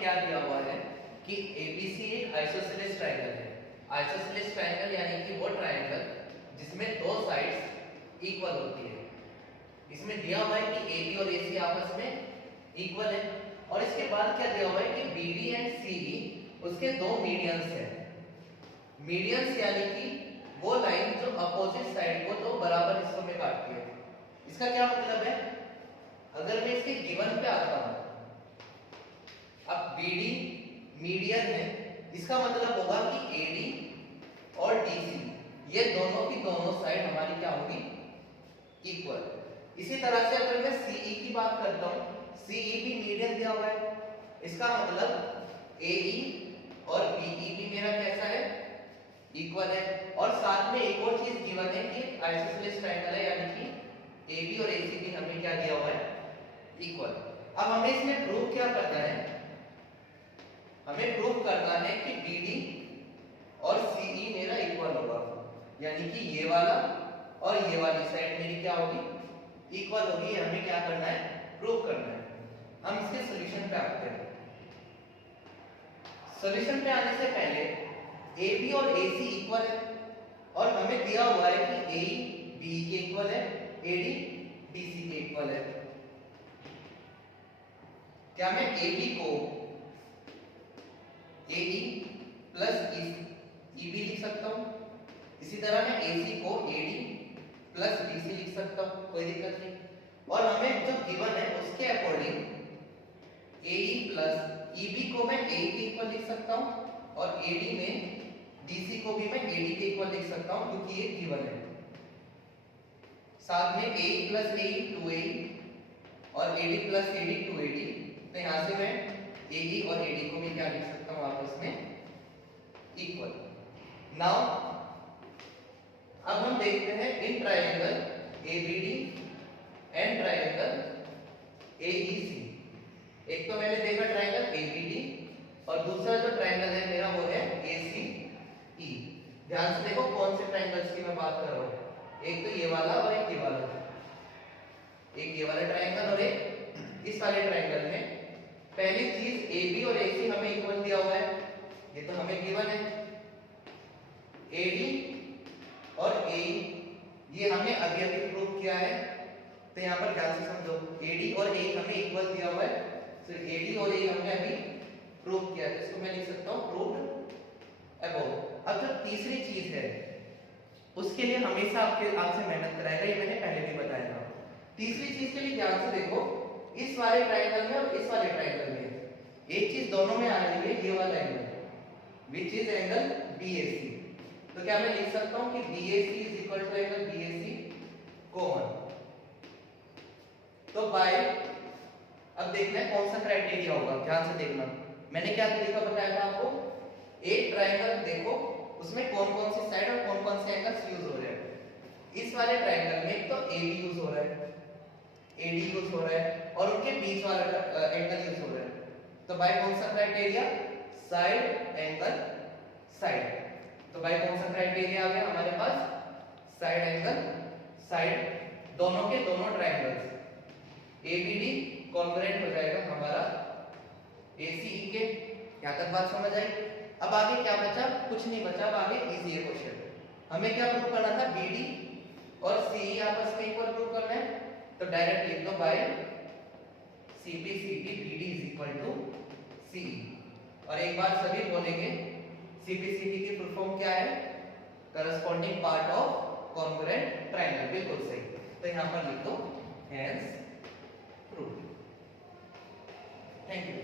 क्या दिया हुआ है कि ABC एक आइसोसेलेस ट्रायंगल है। आइसोसेलेस ट्रायंगल यानी कि वो ट्रायंगल जिसमें दो साइड्स इक्वल होती है। इसमें दिया हुआ है कि AB और AC आपस में इक्वल है और इसके बाद क्या दिया हुआ है कि BD एंड CE उसके दो मीडियंस हैं। मीडियंस यानी कि वो लाइन जो अपोजिट साइड को दो बराबर हिस्सों में काटती है। इसका क्या मतलब है? अगर मैं इसके गिवन पे आता हूं, अब BD मीडियन है, इसका मतलब होगा कि AD और DC ये दोनों की दोनों साइड हमारी क्या होगी? इक्वल। इसी तरह से अगर मैं CE की बात करता हूं, CE भी मीडियन दिया हुआ है, इसका मतलब AE और BE भी मेरा कैसा है? इक्वल है। और साथ में एक और चीज गिवन है कि आइसोसेलेस ट्रायंगल है यानी कि AB और AC भी हमें क्या दिया हुआ है? इक्वल। अब हमें इसमें प्रूव क्या करना है? हमें प्रूव करना है कि BD और CE मेरा इक्वल होगा, यानी कि ये वाला और ये वाली साइड मेरी क्या होगी? इक्वल होगी। हमें क्या करना है? प्रूव करना है। हम इसके सॉल्यूशन पे आते हैं। सॉल्यूशन पे आने से पहले AB और AC इक्वल है और हमें दिया हुआ है कि AE BE के इक्वल है, AD DC के इक्वल है। क्या मैं AB को AE प्लस EB लिख सकता हूं? इसी तरह मैं AC को AD प्लस BC लिख सकता हूं, कोई दिक्कत नहीं। और हमें जो गिवन है उसके अकॉर्डिंग AE प्लस EB को मैं AE के इक्वल लिख सकता हूं और AD में DC को भी मैं AD के इक्वल लिख सकता हूं क्योंकि ये गिवन है। साथ में AE प्लस AE 2AE और AD प्लस AD 2AD, तो यहां से मैं AE और AD को भी क्या लिख सकता हूं? आपस में इक्वल। नाउ अब हम देखते हैं in triangle ABD and triangle AEC। एक तो मैंने देखा ट्रायंगल ABD और दूसरा जो ट्रायंगल है मेरा वो है ACE। ध्यान से देखो कौन से ट्रायंगल्स की मैं बात कर रहा हूं। एक तो ये वाला और एक ये वाला, एक ये वाला ट्रायंगल और एक इस वाले ट्रायंगल में पहली चीज AB और AC हमें इक्वल दिया हुआ है, ये तो हमें गिवन है। AD और AE ये हमने अभी अभी प्रूव किया है, तो यहाँ पर ध्यान से समझो AD और AE हमें इक्वल दिया हुआ है, तो AD और AE हमने अभी प्रूव किया है, इसको मैं लिख सकता हूँ प्रूव्ड अबव। अब जो तीसरी चीज है उसके लिए हमेशा आपसे मेहनत कराएगा, ये मैंने पहले भी बताया था। तीसरी चीज के लिए ध्यान से देखो, इस वाले ट्रायंगल में और इस वाले ट्रायंगल में एक चीज दोनों में आ रही है, ये वाला angle which is angle BAC। तो क्या मैं लिख सकता हूं कि BAC is equal to angle BAC common. तो बाय अब देखना है कौन सा क्राइटेरिया होगा, ध्यान से देखना। मैंने क्या तरीका बताया था आपको? एक ट्रायंगल देखो उसमें कौन कौन सी साइड और कौन कौन से एंगल्स यूज हो रहे हैं। इस वाले ट्रायंगल में तो AB यूज हो रहा है, AD यूज हो रहा है और उनके बीच वाला एंगल यूज हो रहा है। तो बाय कौन सा क्राइटेरिया? Side angle side. तो बाय कौन सा क्राइटेरिया आ गया हमारे पास? Side angle side. दोनों के दोनों ट्रायंगल्स ABD कॉन्ग्रुएंट हो जाएगा हमारा ACE के। यहां तक बात समझ आई? अब आगे क्या बचा? कुछ नहीं बचा। अब आगे इजी है क्वेश्चन। हमें क्या प्रूव करना था? BD और CE आपस में इक्वल प्रूव करना है, तो डायरेक्ट लिख दो by CPCT BD is equal to CE। और एक बार सभी बोलेंगे CPCT की फुल फॉर्म क्या है? Corresponding part of congruent triangle. बिल्कुल सही। तो यहां पर लिख दो हेंस प्रूव्ड। Thank you.